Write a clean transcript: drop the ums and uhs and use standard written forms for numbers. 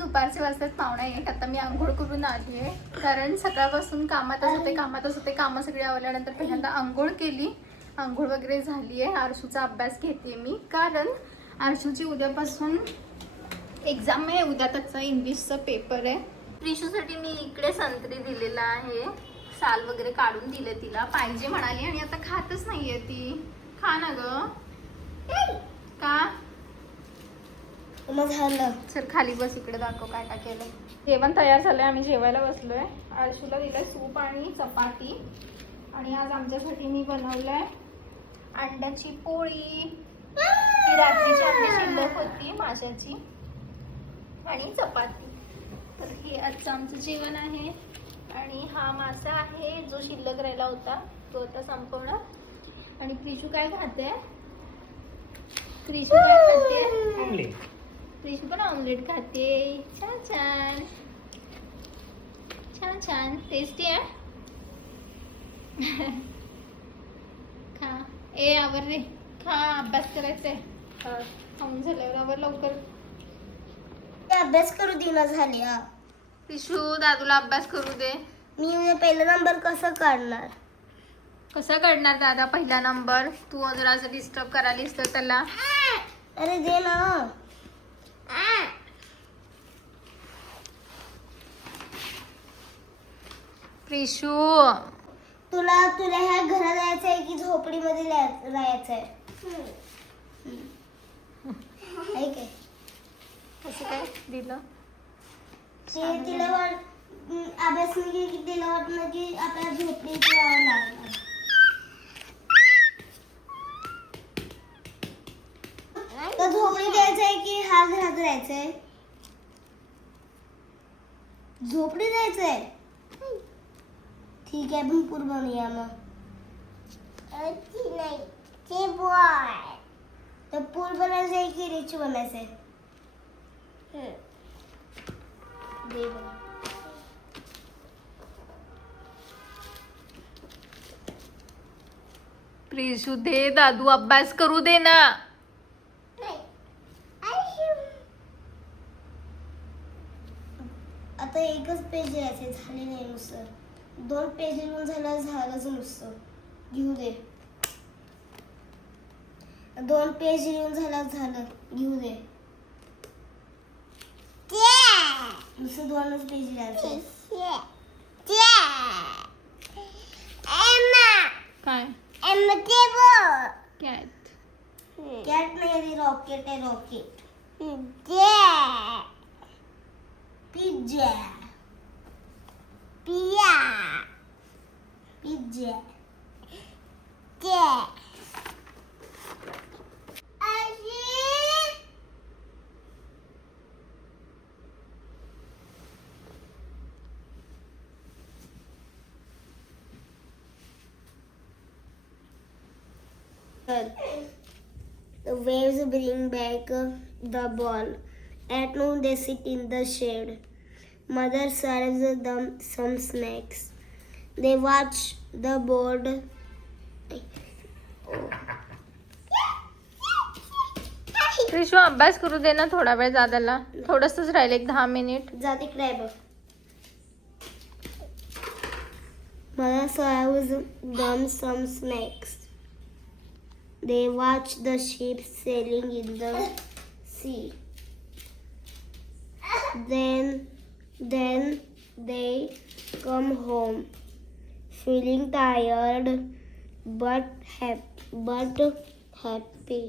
दुपारचे वाजतात 9:45. आता मी आंघोळ करून आली आहे, कारण सकाळपासून कामातच होते. कामं सगळी आवरल्यानंतर पहिल्यांदा आंघोळ केली. आंघोळ वगैरे झाली आहे. आरशूचा अभ्यास घेते मी, कारण आरशूची उद्यापासून एक्झाम आहे. उद्या त्याचा इंग्लिशचा पेपर आहे. प्रिशूसाठी मी इकडे संत्री दिलेला आहे. साल वगैरे काढून दिले तिला, पाहिजे म्हणाली, आणि आता खातच नाहीये ती. खा ना ग. का मग झालं. सर खाली बस, इकडे दाखव काय काय केलं. जेवण तयार झालंय, आम्ही जेवायला बसलोय. आरशूला दिलंय सूप आणि चपाती, आणि आज आमच्यासाठी मी बनवलंय अंड्याची पोळी. ही रात्रीची आमची शिल्लक होती माशाची, आणि चपाती. तर हे आजचं आमचं जेवण आहे. आणि हा मासा आहे जो शिल्लक राहिला होता, तो आता संपवणार. आणि क्रिशू काय खाते? क्रिशू काय खाते? क्रिशू पण ऑमलेट खाते. छान छान छान छान, टेस्टी आहे. खा. ए आवर रे, खा, अभ्यास करायचंय. खाऊन झाल्यावर आवर लवकर. अभ्यास करू देना झाली. क्रिशू, दादूला अभ्यास करू दे. मी उद्या पहिला नंबर कसं काढणार? कसा काढणार दादा पहिला नंबर? तू जर असं डिस्टर्ब करालीस तर त्याला. अरे दे ना. क्रिशू, तुला ह्या घरात जायचंय की झोपडीमध्ये राहायचंय? ऐक आहे. कसं काय दिलं? ते तिला अभ्यास नाही तिला वाटलं की आपल्याला झोपडीत यावं लागणार. तर झोपडी द्यायचंय की हा घरात राहायचंय? झोपडी जायचंय. ठीक आहे, पण पूर बनूया मग. नाही ते बॉय. तर पूल बनायचंय की रिच बनायचंय? दे बघा. प्रिशू दे, दादू अभ्यास करू दे ना. आता एकच पेज यायचे, झाले नाही नुसतं. 2 पेज लिहून झालंच नुसतं. घेऊ दे. 2 पेज लिहून झालं. घेऊ दे. नुसतं 2च पेज लिहायचं. काय? कॅट. कॅट नाही, रॉकेट आहे. Rocket. Pizza. The waves bring back the ball. At noon they sit in the shade. Mother serves them some snacks. They watch the board. Prishu अभ्यास करू दे ना थोडा वेळ दादाला. थोडंसंच राहिलं, एक 10 मिनिट. जा तिकडे आहे बघ. Mother serves them some snacks. They watch the ships sailing in the sea. Then they come home, feeling tired but happy.